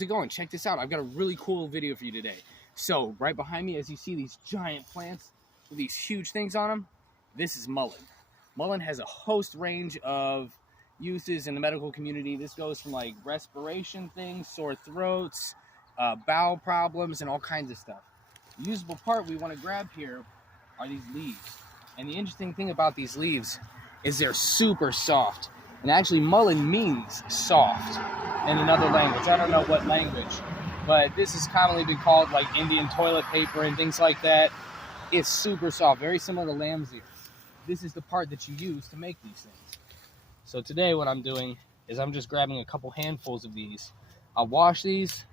How's it going? Check this out. I've got a really cool video for you today. So right behind me, as you see these giant plants with these huge things on them, this is mullein. Mullein has a host range of uses in the medical community. This goes from like respiration things, sore throats, bowel problems, and all kinds of stuff. The usable part we want to grab here are these leaves. And the interesting thing about these leaves is they're super soft. And actually mullein means soft in another language. I don't know what language, but this has commonly been called like Indian toilet paper and things like that. It's super soft, very similar to lamb's ears. This is the part that you use to make these things. So today what I'm doing is I'm just grabbing a couple handfuls of these. I'll wash these,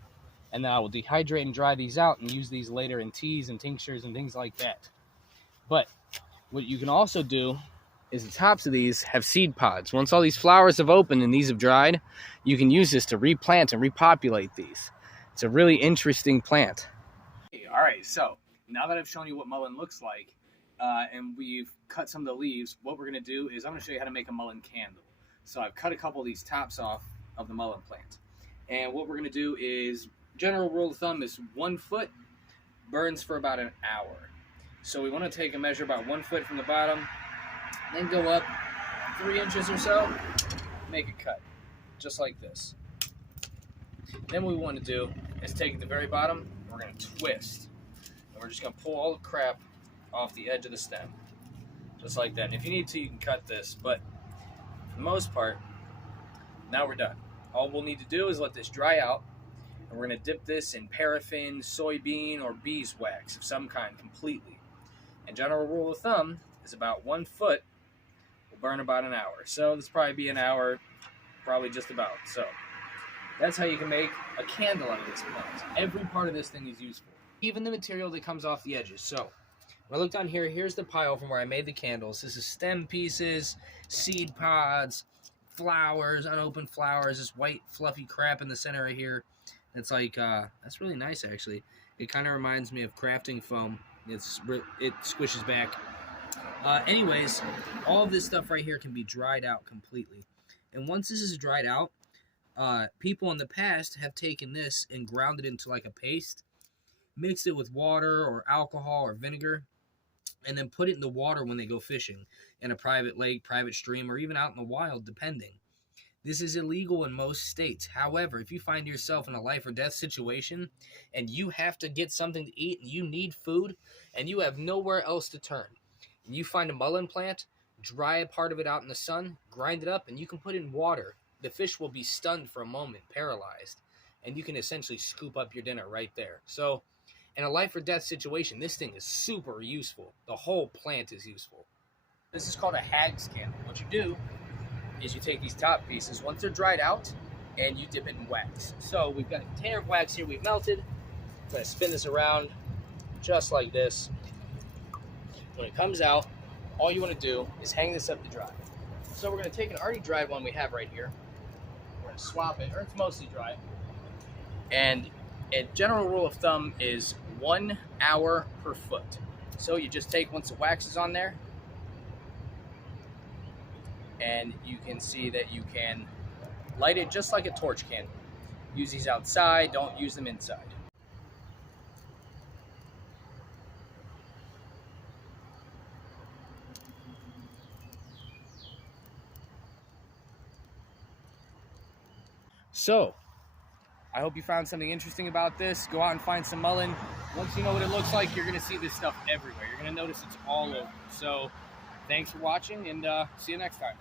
and then I will dehydrate and dry these out and use these later in teas and tinctures and things like that. But what you can also do is the tops of these have seed pods. Once all these flowers have opened and these have dried, you can use this to replant and repopulate these. It's a really interesting plant. All right, so now that I've shown you what mullein looks like, and we've cut some of the leaves, what we're gonna do is I'm gonna show you how to make a mullein candle. So I've cut a couple of these tops off of the mullein plant. And what we're gonna do is, general rule of thumb is 1 foot burns for about an hour. So we wanna take a measure about 1 foot from the bottom, then go up 3 inches or so, make a cut, just like this. Then what we want to do is take at the very bottom, we're going to twist. And we're just going to pull all the crap off the edge of the stem, just like that. And if you need to, you can cut this, but for the most part, now we're done. All we'll need to do is let this dry out, and we're going to dip this in paraffin, soybean, or beeswax of some kind completely. And general rule of thumb is about 1 foot will burn about an hour. So this probably be an hour, probably just about. So that's how you can make a candle out of this plant. Every part of this thing is useful, even the material that comes off the edges. So when I look down here, here's the pile from where I made the candles. This is stem pieces, seed pods, flowers, unopened flowers, this white fluffy crap in the center right here. It's like, that's really nice actually. It kind of reminds me of crafting foam. It squishes back. Anyways, all of this stuff right here can be dried out completely. And once this is dried out, people in the past have taken this and ground it into like a paste, mixed it with water or alcohol or vinegar, and then put it in the water when they go fishing in a private lake, private stream, or even out in the wild, depending. This is illegal in most states. However, if you find yourself in a life or death situation and you have to get something to eat and you need food and you have nowhere else to turn, and you find a mullein plant, dry a part of it out in the sun, grind it up, and you can put it in water. The fish will be stunned for a moment, paralyzed, and you can essentially scoop up your dinner right there. So in a life or death situation, this thing is super useful. The whole plant is useful. This is called a hag's candle. What you do is you take these top pieces, once they're dried out, and you dip it in wax. So we've got a container of wax here we've melted. I'm going to spin this around just like this. When it comes out, all you want to do is hang this up to dry. So we're going to take an already dried one we have right here. We're going to swap it, or it's mostly dry. And a general rule of thumb is 1 hour per foot. So you just take, once the wax is on there, and you can see that you can light it just like a torch candle. Use these outside, don't use them inside. So, I hope you found something interesting about this. Go out and find some mullein. Once you know what it looks like, you're going to see this stuff everywhere. You're going to notice it's all over. So, thanks for watching, and see you next time.